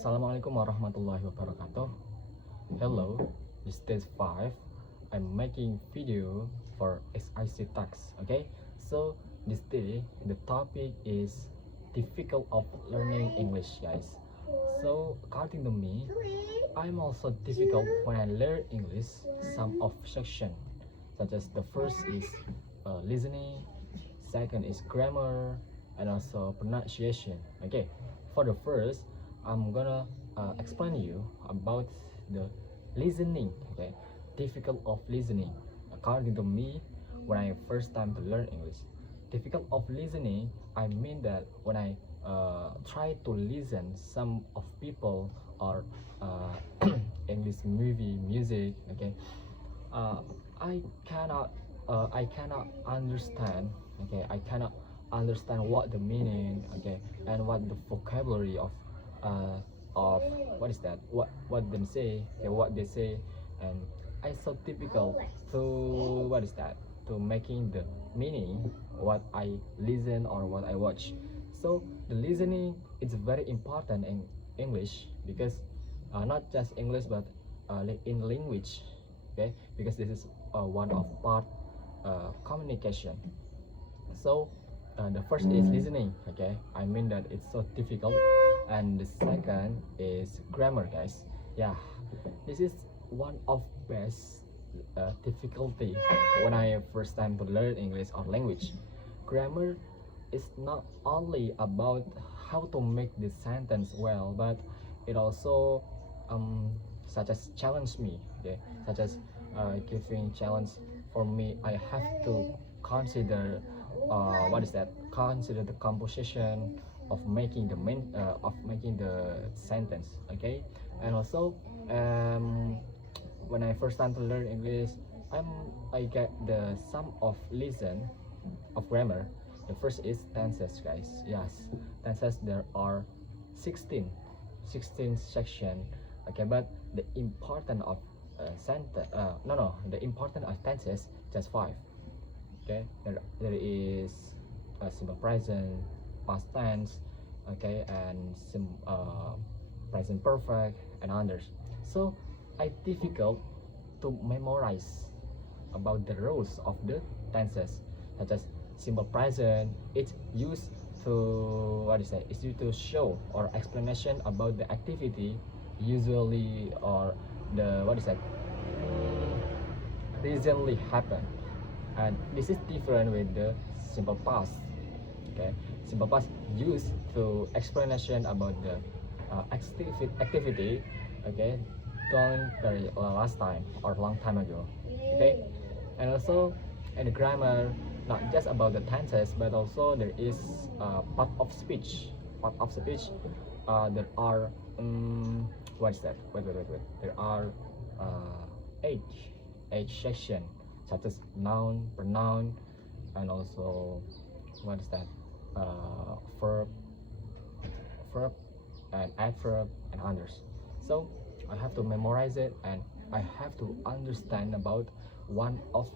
Assalamualaikum warahmatullahi wabarakatuh. Hello, this is stage 5. I'm making video for SIC tax. Okay, so this day the topic is difficult of learning English, guys. So according to me, I'm also difficult when I learn English. Some of section, such as the first is listening, second is grammar, and also pronunciation. Okay, for the first, I'm gonna explain you about the listening. Okay, difficult of listening. According to me, when I first time to learn English, difficult of listening, I mean that when I try to listen some of people or English movie music. Okay, uh, I cannot I cannot understand. Okay, I cannot understand what the meaning. Okay, and what the vocabulary uh, of what is that, what them say. Okay, what they say. And I so difficult to what is that, to making the meaning what I listen or what I watch. So the listening is very important in English, because not just English but in language. Okay, because this is one of part communication. So the first is listening. Okay, I mean that it's so difficult. And the second is grammar, guys. Yeah, this is one of best difficulty when I first time to learn English or language. Grammar is not only about how to make the sentence well, but it also such as challenge me. Okay, such as giving challenge for me. I have to consider what is that, consider the composition of making the sentence. Okay, and also when I first time to learn English, I get the sum of listen of grammar. The first is tenses, guys. Yes, tenses, there are 16 section. Okay, but the important of sentence, no, the important of tenses just 5. Okay, there is simple present, past tense. Okay, and present perfect and others. So I difficult to memorize about the rules of the tenses, such as simple present. It's used to what is that, it's used to show or explanation about the activity usually, or the what is that, recently happened. And this is different with the simple past. Okay, simple past used to explanation about the activity. Okay, done very last time or long time ago. Okay, and also in the grammar, not just about the tenses, but also there is part of speech. There are what is that, wait, there are age section, such as noun, pronoun, and also what is that, verb, and adverb, and others. So I have to memorize it, and I have to understand about one of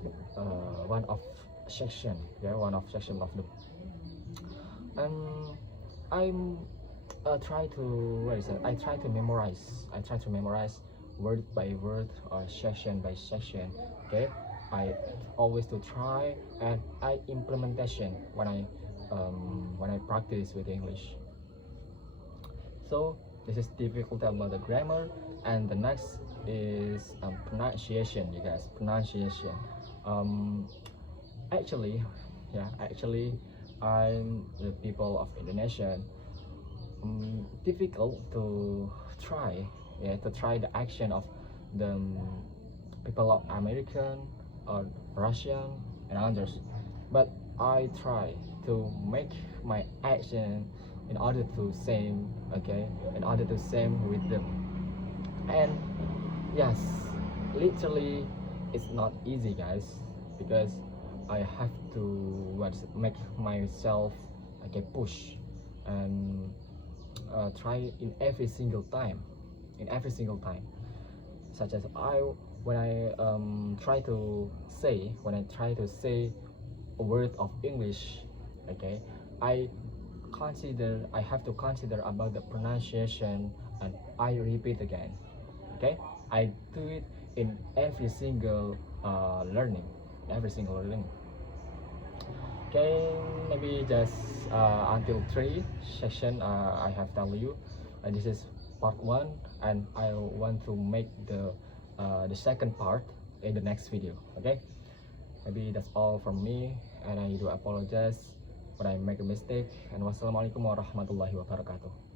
section. Yeah, one of section of the. I'm try to what is that? I try to memorize word by word or section by section. Okay, I always to try, and I implementation when I practice with English. So this is difficult about the grammar. And the next is pronunciation, you guys. Pronunciation. Actually, I'm the people of Indonesia. Difficult to try, to try the action of the people of American or Russian and others. But I try to make my action in order to same. Okay, in order to same with them. And yes, literally it's not easy, guys, because I have to make myself, okay, push and try in every single time, such as when I try to say, a word of English. Okay, I have to consider about the pronunciation and I repeat again. Okay, I do it in every single learning. Okay, maybe just until 3 session I have told you. This is part 1, and I want to make the second part in the next video. Okay, maybe that's all from me, and I do apologize when I make a mistake. And wassalamualaikum warahmatullahi wabarakatuh.